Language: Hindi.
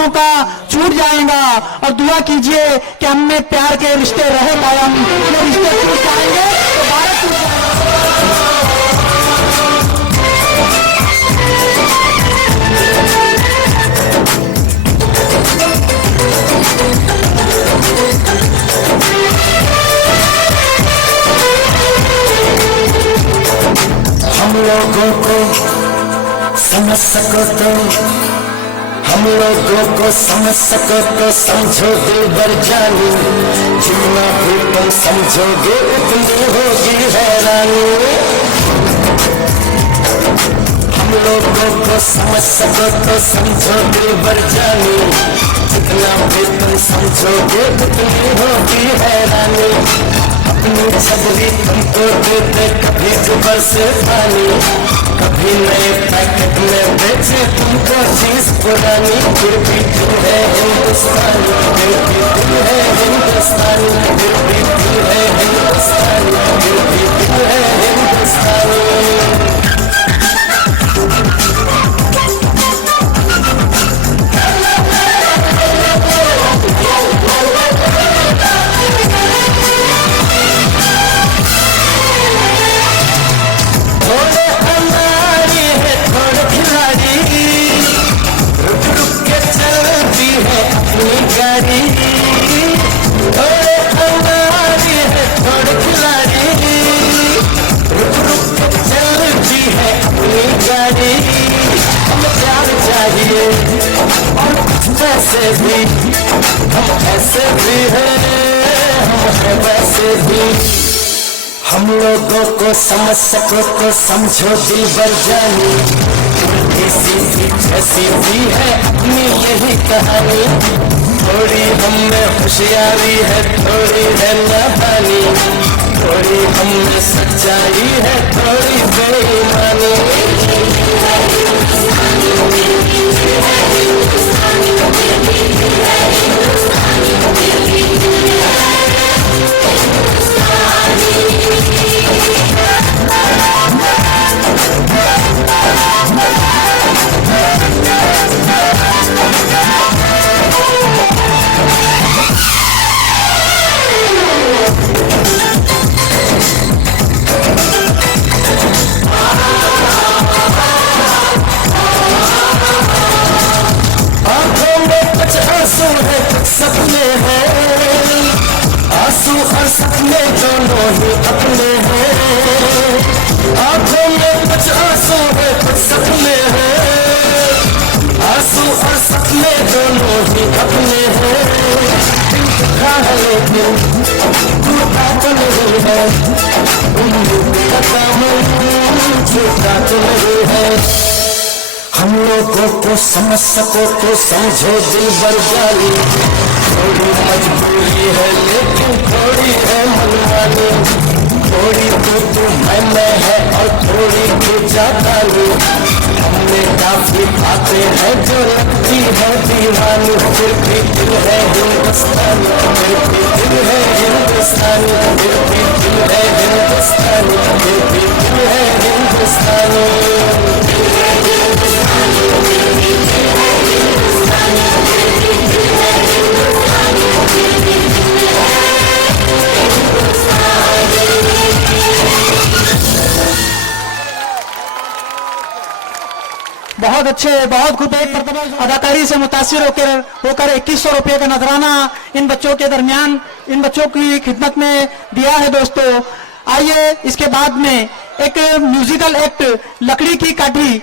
बहनों का छूट जाएगा। और दुआ कीजिए कि हम में प्यार के रिश्ते रहे कायम, ये रिश्ते टूट जाएंगे तो भारत टूट जाएगा। हम लोगों को समझ सको तो, हम लोगों को समझ सको तो समझो दिलबर जानी, जितना भी तुम समझोगे उतनी होगी हैरानी। हम लोगों को समझ सको तो समझो दिलबर जानी, जितना भी तुम समझोगे उतनी होगी हैरानी। अपनी छतरी तुमको देते कभी जुबर से पानी, कभी नए पैकेट में बेचे तुमको चीज पुरानी। फिर भी तुम है हिंदुस्तानी, फिर भी तुम है हिंदुस्तानी, फिर भी तुम है हिंदुस्तानी, फिर भी तुम है हिंदुस्तानी। वैसे भी हम ऐसे भी हैं, हम हैं वैसे भी। हम लोगों को समझ सको तो समझो दिलबर जानी, सीधी जैसी भी है अपनी यही कहानी। थोड़ी हम में होशियारी है, थोड़ी है नादानी, थोड़ी हम में सच्चाई है, थोड़ी बेईमानी। सपने हैं आंसू और सपने दोनों ही अपने हैं। आंखों में कुछ आंसू है कुछ सपने हैं, आंसू और सपने दोनों ही अपने हैं। दिल दुखा है लेकिन टूटा तो नहीं है, उम्मीद का दामन छूटा तो नहीं है। हम लोगों को समझ सको तो समझो दिलबर जानी, थोड़ी मजबूरी है लेकिन थोड़ी है मनमानी। थोड़ी तो मैं है और थोड़ी तू जातानी। हमने काफी बातें हैं जो लगती है दीवानी। फिर भी दिल है हिंदुस्तानी, फिर भी दिल है हिंदुस्तानी, फिर भी दिल है हिंदुस्तानी, फिर भी दिल है हिंदुस्तानी। बहुत अच्छे, बहुत खूब। एक मरतबा अदाकारी से मुतासिर होकर 2100 रुपये का नजराना इन बच्चों के दरमियान, इन बच्चों की खिदमत में दिया है दोस्तों। आइए इसके बाद में एक म्यूजिकल एक्ट लकड़ी की काठी